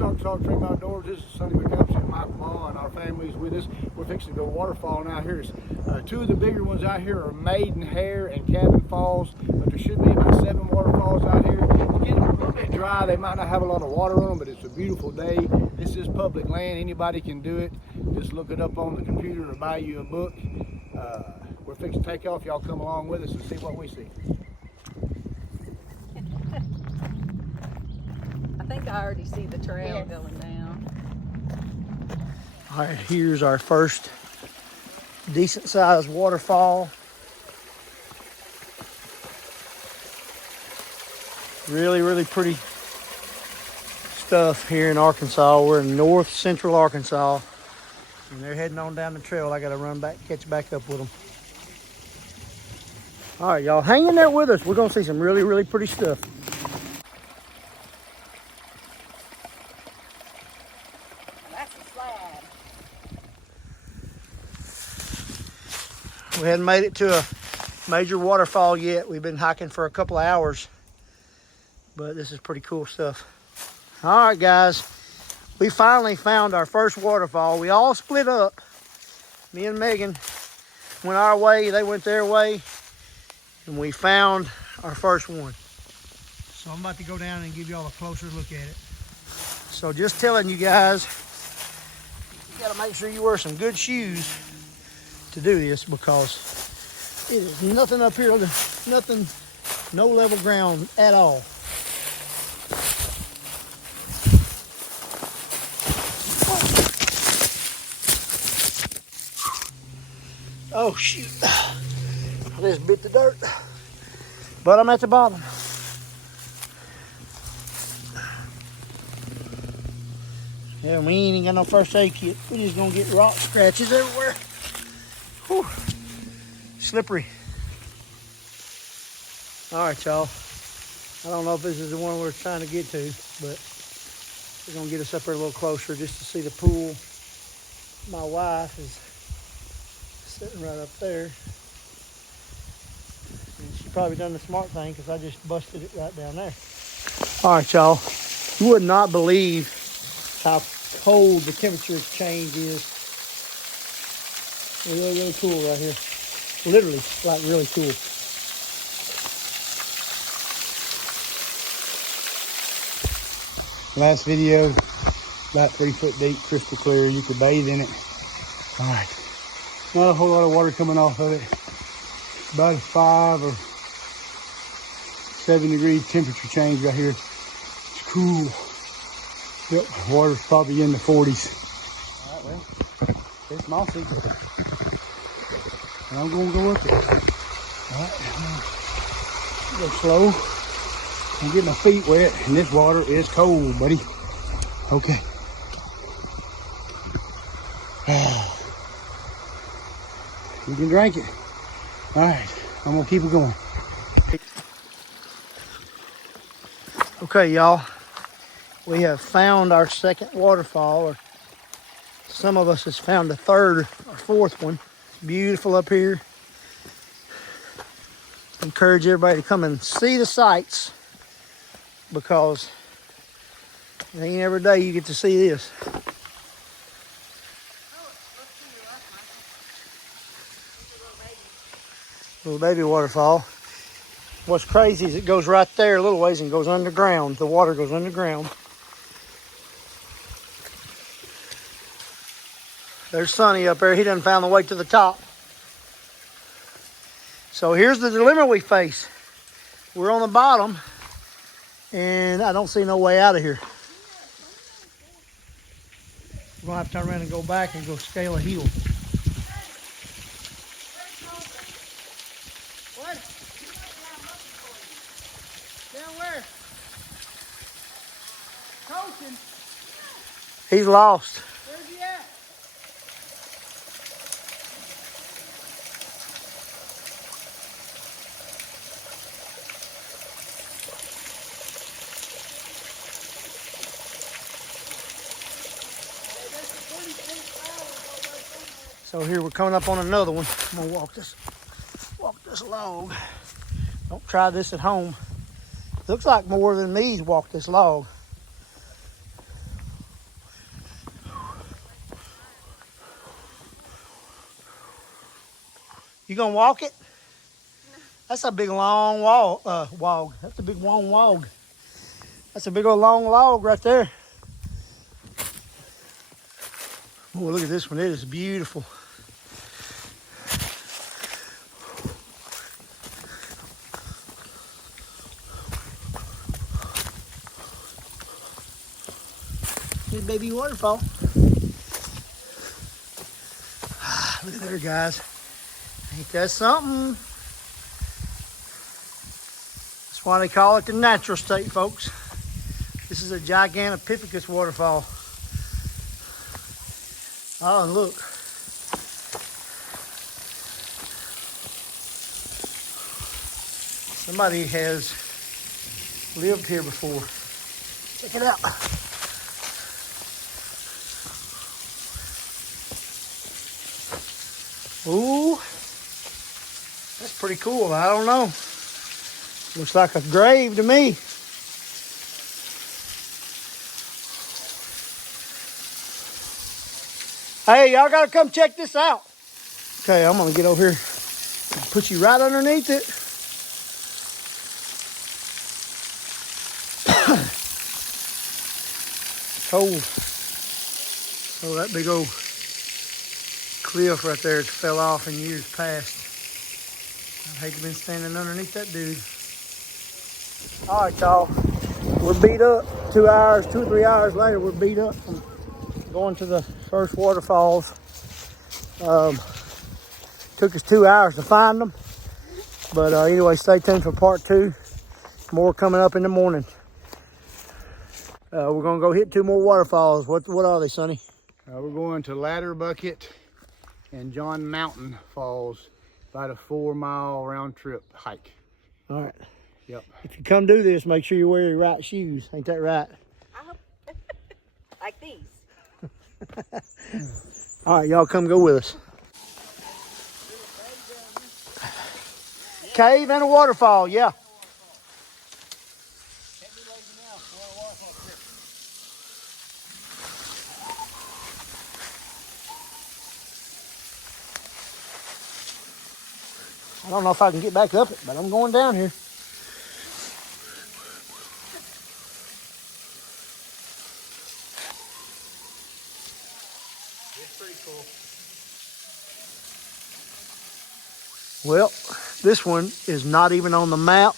Arkansas Dream Outdoors. This is Sonny McCumpsey and Mike Ma and our families with us. We're fixing to go waterfall now. Here's two of the bigger ones out here are Maidenhair and Cabin Falls, but there should be about 7 waterfalls out here. It's getting a little bit dry. They might not have a lot of water on them, but it's a beautiful day. This is public land. Anybody can do it. Just look it up on the computer or buy you a book. We're fixing to take off. Y'all come along with us and see what we see. I think I already see the trail going down. All right, here's our first decent sized waterfall. Really, really pretty stuff here in Arkansas. We're in north central Arkansas, and they're heading on down the trail. I got to run back, catch back up with them. All right, y'all, hang in there with us. We're going to see some really, really pretty stuff. That's a slab. We hadn't made it to a major waterfall yet. We've been hiking for a couple of hours, but this is pretty cool stuff. All right, guys, we finally found our first waterfall. We all split up. Me and Megan went our way, they went their way, and we found our first one. So I'm about to go down and give y'all a closer look at it. So just telling you guys, you gotta make sure you wear some good shoes to do this, because it is nothing up here, nothing, no level ground at all. Oh shoot, I just bit the dirt, but I'm at the bottom. Yeah, we ain't even got no first aid kit. We just gonna get rock scratches everywhere. Whew. Slippery. All right, y'all. I don't know if this is the one we're trying to get to, but we're gonna get us up there a little closer just to see the pool. My wife is sitting right up there. And she probably done the smart thing, because I just busted it right down there. All right, y'all. You would not believe how cold the temperature change is. Really, really cool right here. Literally, like really cool. Last video, about 3 foot deep, crystal clear. You could bathe in it. All right. Not a whole lot of water coming off of it. About a 5 or 7 degree temperature change right here. It's cool. Yep, water's probably in the 40s. All right, well, it's mossy. And I'm gonna go up it. All right, go slow. I'm getting my feet wet, and this water is cold, buddy. Okay. You can drink it. All right, I'm gonna keep it going. Okay, y'all. We have found our second waterfall, or some of us has found a third or fourth one. It's beautiful up here. Encourage everybody to come and see the sights, because it ain't every day you get to see this. Little baby waterfall. What's crazy is it goes right there a little ways and goes underground. The water goes underground. There's Sonny up there. He done found the way to the top. So here's the dilemma we face. We're on the bottom, and I don't see no way out of here. We're gonna have to turn around and go back and go scale a hill. What? Down where? Coaching. He's lost. Where's he at? So here we're coming up on another one. I'm gonna walk this log. Don't try this at home. Looks like more than me's walked this log. You gonna walk it? That's a big long wog. That's a big long log. That's a big old long log right there. Oh, look at this one. It is beautiful. Good baby waterfall. Look at there, guys. Ain't that something? That's why they call it the natural state, folks. This is a Gigantopithecus waterfall. Oh, and look. Somebody has lived here before. Check it out. Ooh, that's pretty cool. I don't know. Looks like a grave to me. Hey, y'all gotta come check this out. Okay, I'm gonna get over here and put you right underneath it. Cold. Oh, that big old cliff right there fell off in years past. I'd hate to have been standing underneath that dude. All right, y'all. We're beat up. 2 or 3 hours later, we're beat up from going to the first waterfalls. Took us 2 hours to find them. But anyway, stay tuned for part 2. More coming up in the morning. We're going to go hit 2 more waterfalls. What are they, Sonny? We're going to Ladderbucket and John Mountain Falls. About a 4-mile round trip hike. All right. Yep. If you come do this, make sure you wear your right shoes. Ain't that right? I hope. Like these. All right, y'all come go with us. Cave and a waterfall, yeah. I don't know if I can get back up it, but I'm going down here. It's pretty cool. Well, this one is not even on the map.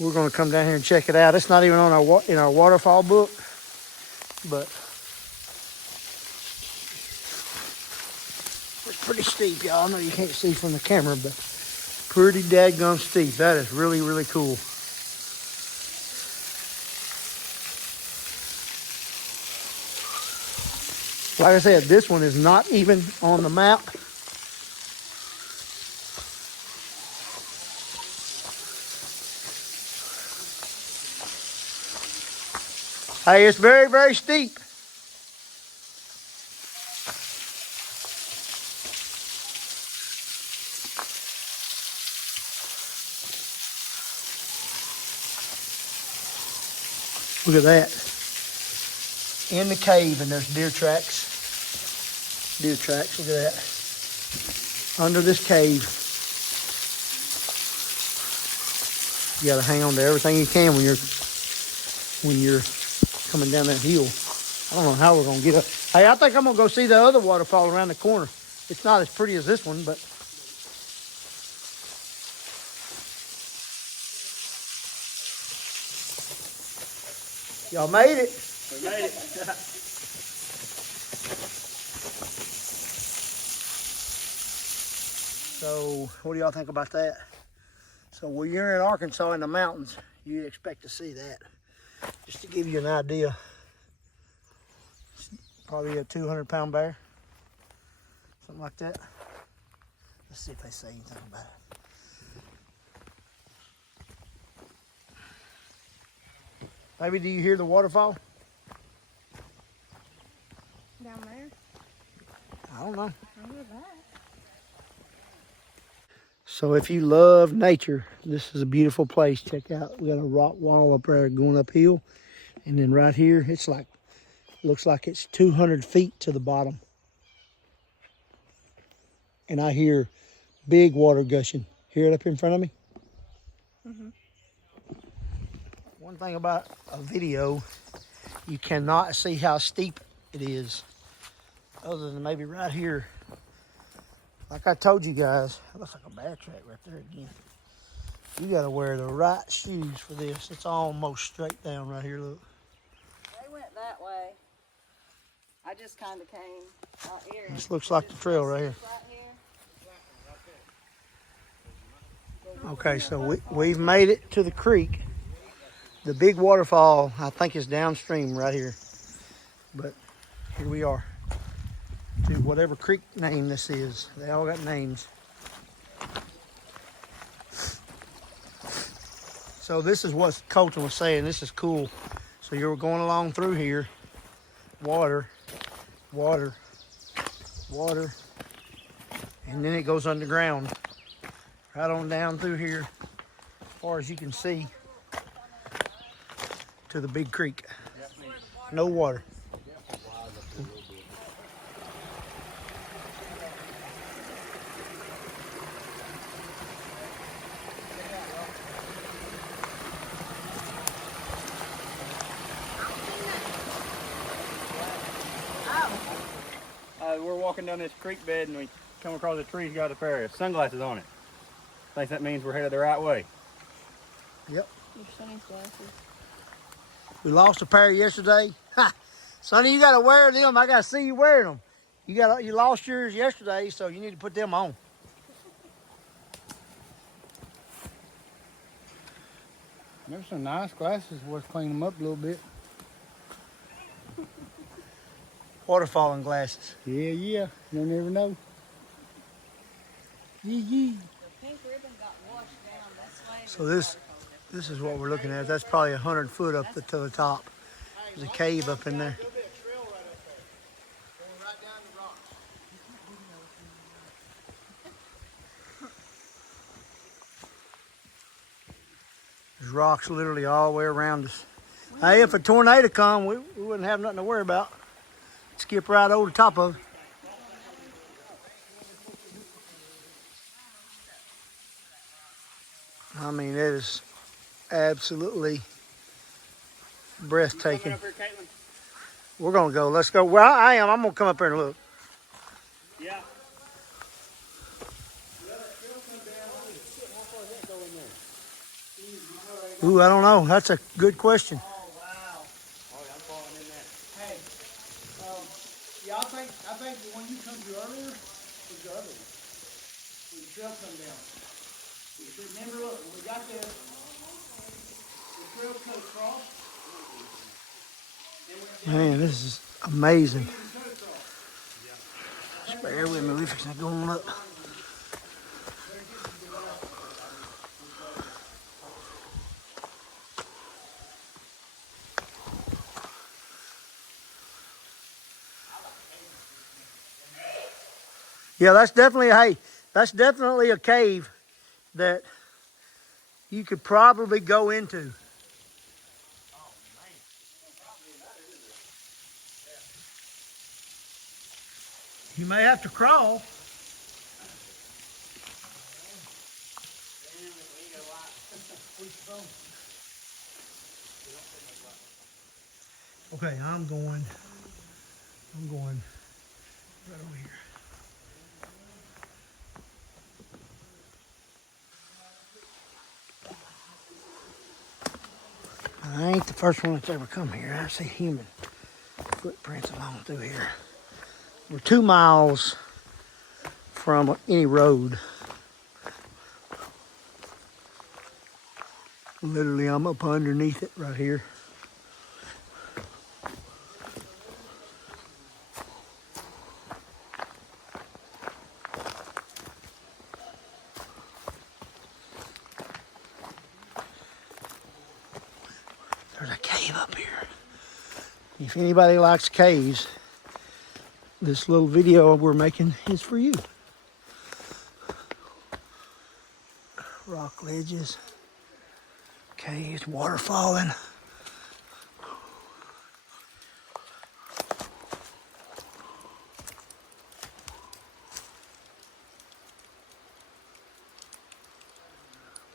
We're going to come down here and check it out. It's not even on our waterfall book, but it's pretty steep, y'all. I know you can't see from the camera, but pretty dadgum steep. That is really, really cool. Like I said, this one is not even on the map. Hey, it's very, very steep. Look at that. In the cave, and there's deer tracks. Deer tracks, look at that. Under this cave. You gotta hang on to everything you can when you're coming down that hill. I don't know how we're gonna get up. Hey, I think I'm gonna go see the other waterfall around the corner. It's not as pretty as this one, but y'all made it. We made it. So, what do y'all think about that? So, when you're in Arkansas in the mountains, you expect to see that. Just to give you an idea, it's probably a 200-pound bear, something like that. Let's see if they say anything about it. Baby, do you hear the waterfall? Down there? I don't know. I hear that. So if you love nature, this is a beautiful place. Check out, we got a rock wall up there going uphill. And then right here, it's like, looks like it's 200 feet to the bottom. And I hear Big water gushing. Hear it up in front of me? One thing about a video, you cannot see how steep it is, other than maybe right here. Like I told you guys, that looks like a bear track right there again. You gotta wear the right shoes for this. It's almost straight down right here, look. They went that way. I just kind of came out here. This looks like the trail right here. Okay, so we've made it to the creek. The big waterfall, I think, is downstream right here. But here we are. To whatever creek name this is. They all got names. So this is what Colton was saying. This is cool. So you're going along through here. Water, water, water. And then it goes underground. Right on down through here. As far as you can see. To the big creek. No water. We're walking down this creek bed and we come across a tree that's got a pair of sunglasses on it. Thinks that means we're headed the right way. Yep. Your sunglasses. We lost a pair yesterday. Ha! Sonny, you gotta wear them. I gotta see you wearing them. You lost yours yesterday, so you need to put them on. There's some nice glasses. Worth cleaning them up a little bit. Waterfalling glasses. Yeah. You never know. Yee. The pink ribbon got washed down. That's why. So this is what we're looking at. That's probably 100 foot up to the top. There's a cave up in there. There'll be a trail right up there. Going right down the rocks. There's rocks literally all the way around us. Hey, if a tornado come, we wouldn't have nothing to worry about. Skip right over the top of it. I mean, it is absolutely breathtaking. We're gonna go. Let's go. Well, I am. I'm gonna come up here and look. Yeah. Ooh, I don't know. That's a good question. Yeah, I think the one you come to earlier was the other one. When the trail come down. Remember, look, when we got there, the trail cut across. Man, this is amazing. Just bear with me. We're fixing to go on up. Yeah, that's definitely a cave that you could probably go into. You may have to crawl. Okay, I'm going right over here. I ain't the first one that's ever come here. I see human footprints along through here. We're 2 miles from any road. Literally, I'm up underneath it right here. There's a cave up here. If anybody likes caves, this little video we're making is for you. Rock ledges, caves, water falling.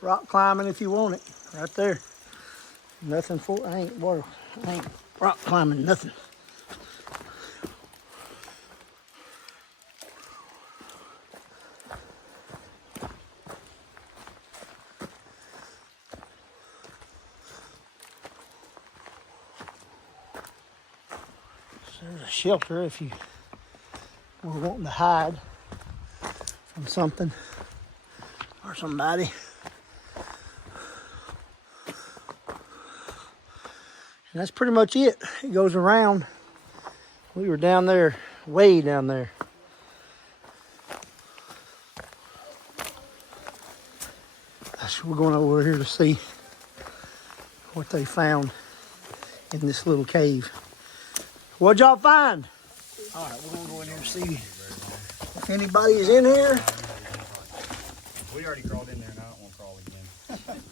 rock climbing if you want it. Right there. Nothing for, I ain't rock climbing, nothing. There's a shelter if you were wanting to hide from something or somebody. And that's pretty much it. It goes around. We were down there, way down there. We're going over here to see what they found in this little cave. What'd y'all find? All right, we're gonna go in here and see if anybody is in here. We already crawled in there and I don't want to crawl again.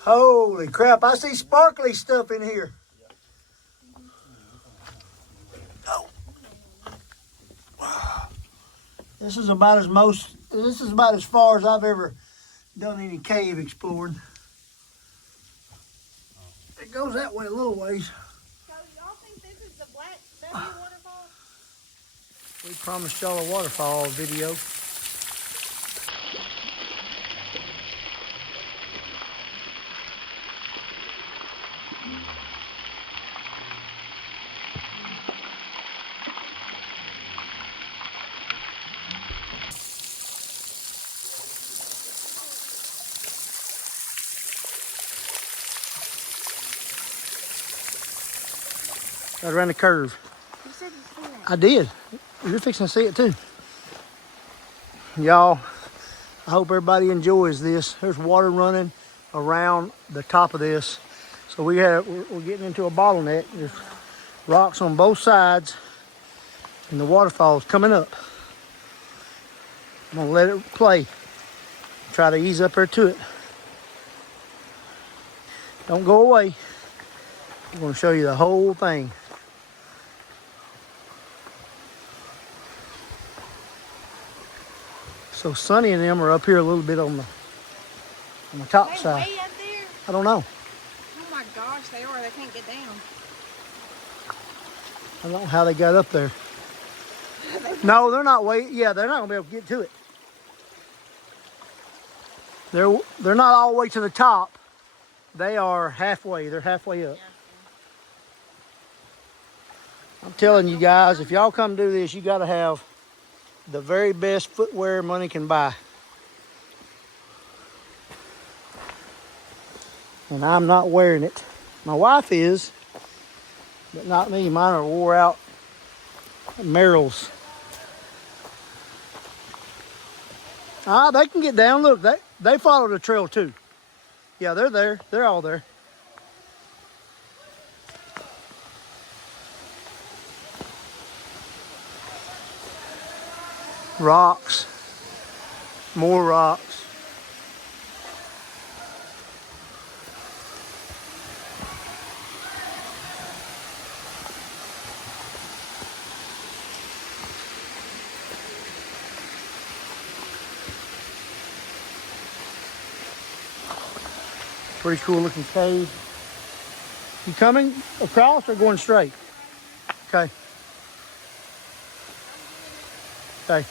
Holy crap, I see sparkly stuff in here. Oh. Wow. This is about as far as I've ever done any cave exploring. It goes that way a little ways. So y'all think this is the Black W waterfall? We promised y'all a waterfall video. Right around the curve. You said you seen it. I did. You're fixing to see it too. Y'all, I hope everybody enjoys this. There's water running around the top of this. So we're getting into a bottleneck. There's rocks on both sides and the waterfall's coming up. I'm gonna let it play. Try to ease up there to it. Don't go away. I'm gonna show you the whole thing. So Sonny and them are up here a little bit on the top They side. way up there? I don't know. Oh my gosh, they are. They can't get down. I don't know how they got up there. No, they're not they're not gonna be able to get to it. They're not all the way to the top. They are halfway. They're halfway up. I'm telling you guys, if y'all come do this, you gotta have the very best footwear money can buy. And I'm not wearing it. My wife is, but not me. Mine are wore out Merrells. Ah, they can get down. Look, they follow the trail too. Yeah, they're there. They're all there. Rocks, more rocks. Pretty cool looking cave. You coming across or going straight? Okay. Okay.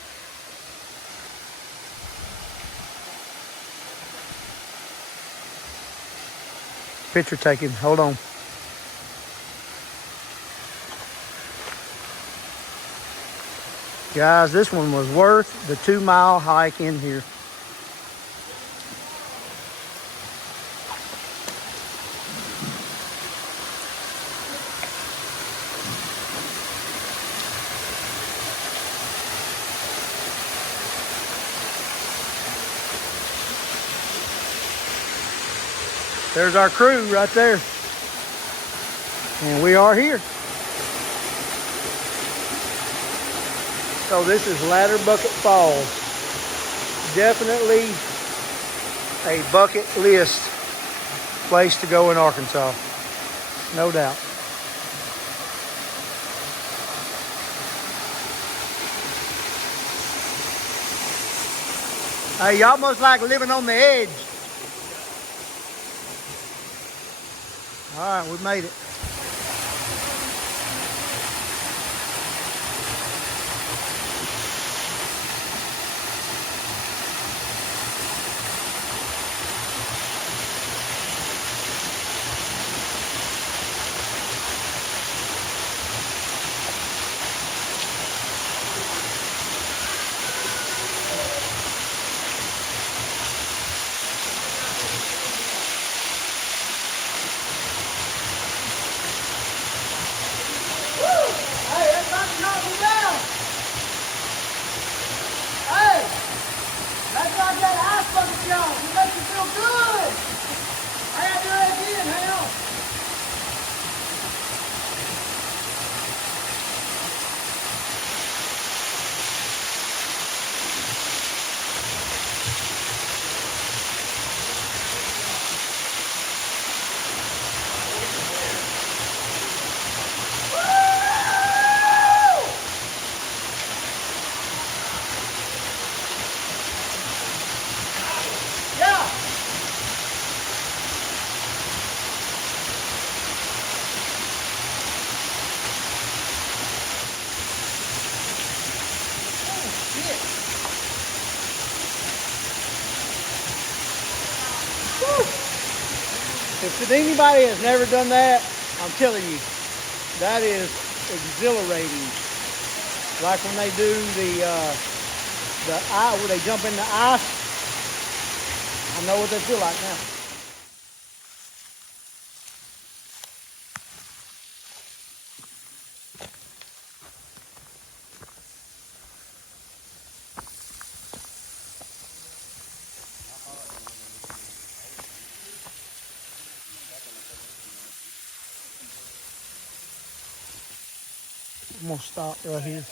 Picture taking, hold on. Guys, this one was worth the 2-mile hike in here. There's our crew right there. And we are here. So this is Ladderbucket Falls. Definitely a bucket list place to go in Arkansas. No doubt. Hey, you almost like living on the edge. All right, we made it. If anybody has never done that, I'm telling you, that is exhilarating. Like when they do the ice, where they jump in the ice. I know what they feel like now. I'm gonna stop right here.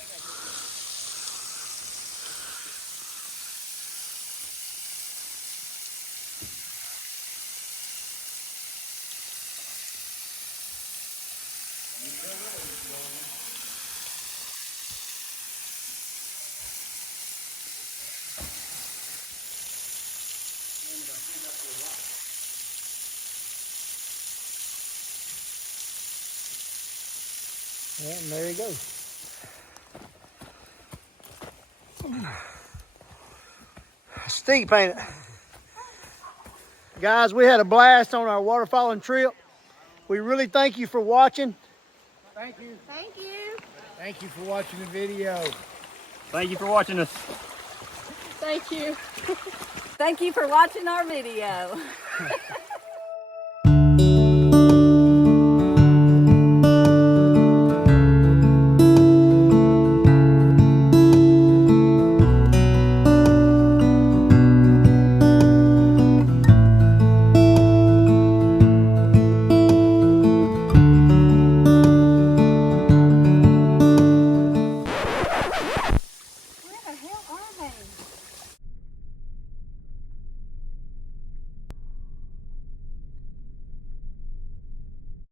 Yeah, and there you go. Steep, ain't it? Guys, we had a blast on our waterfalling trip. We really thank you for watching. Thank you. Thank you. Thank you for watching the video. Thank you for watching us. Thank you. Thank you for watching our video.